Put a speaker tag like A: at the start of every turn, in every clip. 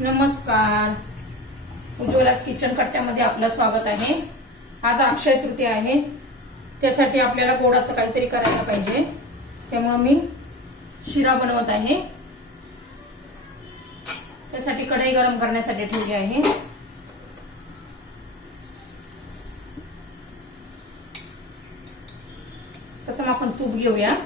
A: नमस्कार. उज्ज्वलाच किचन कट्ट्यामध्ये आपलं स्वागत आहे. आज अक्षय तृतीया आहे. त्यासाठी आपल्याला गोडाचं काहीतरी करायला पाहिजे. त्यामुळं मी शिरा बनवत आहे. त्यासाठी कढई गरम करण्यासाठी ठेवली आहे. प्रथम आपण तूप घेऊया.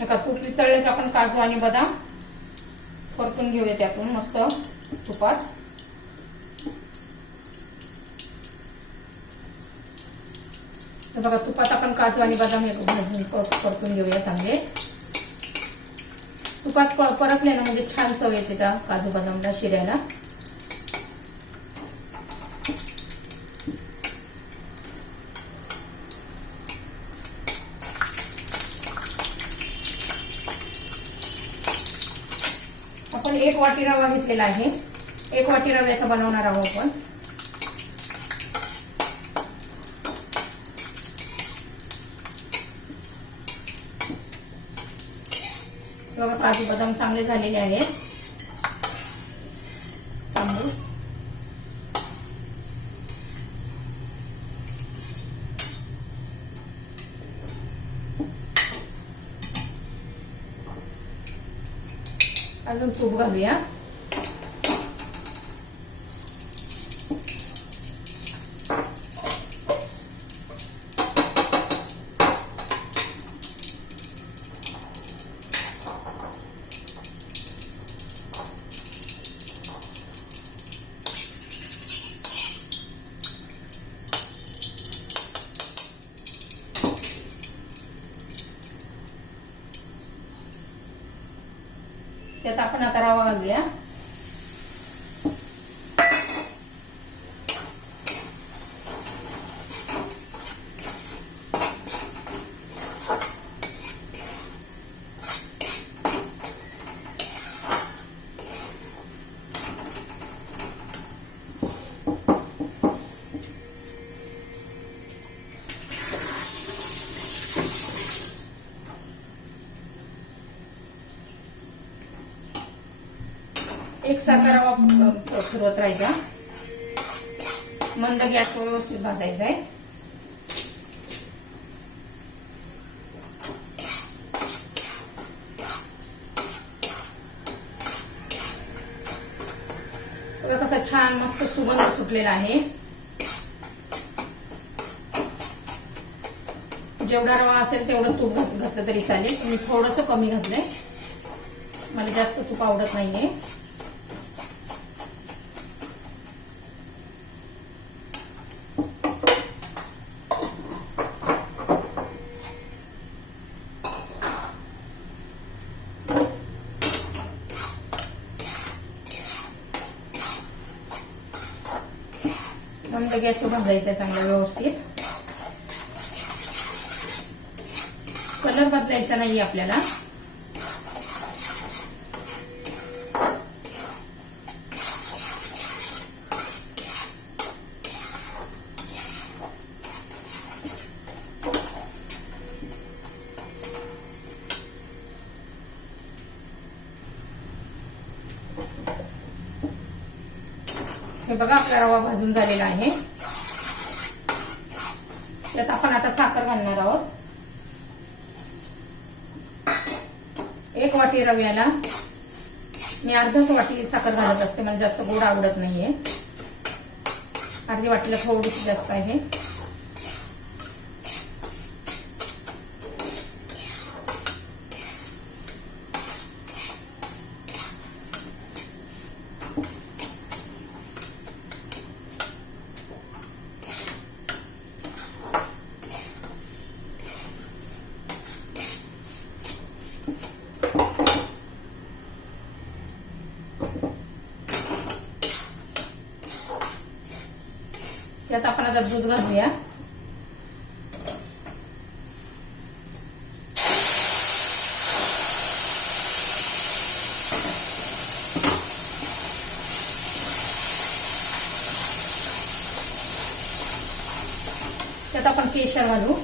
A: नका तूप वितळले की आपण काजू आणि बदाम परतून घेऊया त्यातून मस्त तुपात. तर बघा तुपात आपण काजू आणि बदाम हे भाजून परतून घेऊया चांगले. तुपात परतले ना म्हणजे छान चव येते त्या काजू बदामला शिरायला. आपण एक वाटी रवा घेतलेला आहे. एक वाटी रव्याचा बनवणार आहोत आपण. बघा काजू बदाम चांगले झालेले आहेत. तांबूस. अजून तूप घालूया. त्यात आपण आता रवा घालूया. एक साखर रवा फिरवत राहायचा. मंद गॅसवर व्यवस्थित भाजायचा आहे. बघा कसा छान मस्त सुगंध सुटलेला आहे. जेवढा रवा असेल तेवढं तूप घातलं तरी चालेल. मी थोडंसं कमी घातलंय. मला जास्त तूप आवडत नाहीये. गॅस गॅसवर भाजायचा चांगला व्यवस्थित. कलर बदलायचा नाही आपल्याला. हे बघा आपला रवा भाजून झालेला आहे. त्यात आपण आता साखर घालणार आहोत. एक वाटी रव्याला. मी अर्धाच वाटी साखर घालत असते मला जास्त गोड आवडत नाहीये. अर्धी वाटीला थोडीशी जास्त आहे. त्यात आपण आता दूध घालूया. त्यात आपण केशर घालू.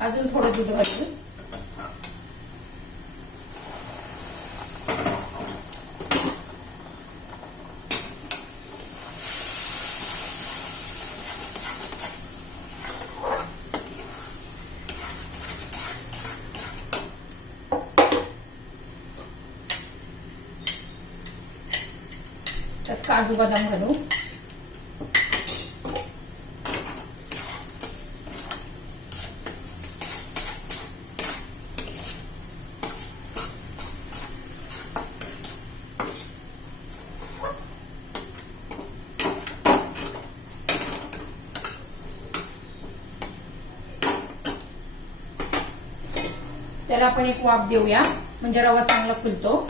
A: अजून थोडं दूध घालू. काजू बदाम घालू. त्याला आपण एक वाफ देऊया. म्हणजे रवा चांगला फुलतो.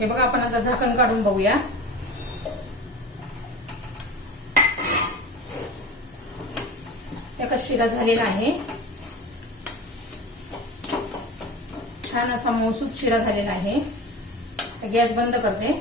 A: हे बघा आपण आता झाकण काढून बघूया. एका शिरा झालेला आहे. छान असा मोसूप शिरा झालेला आहे. गॅस बंद करते.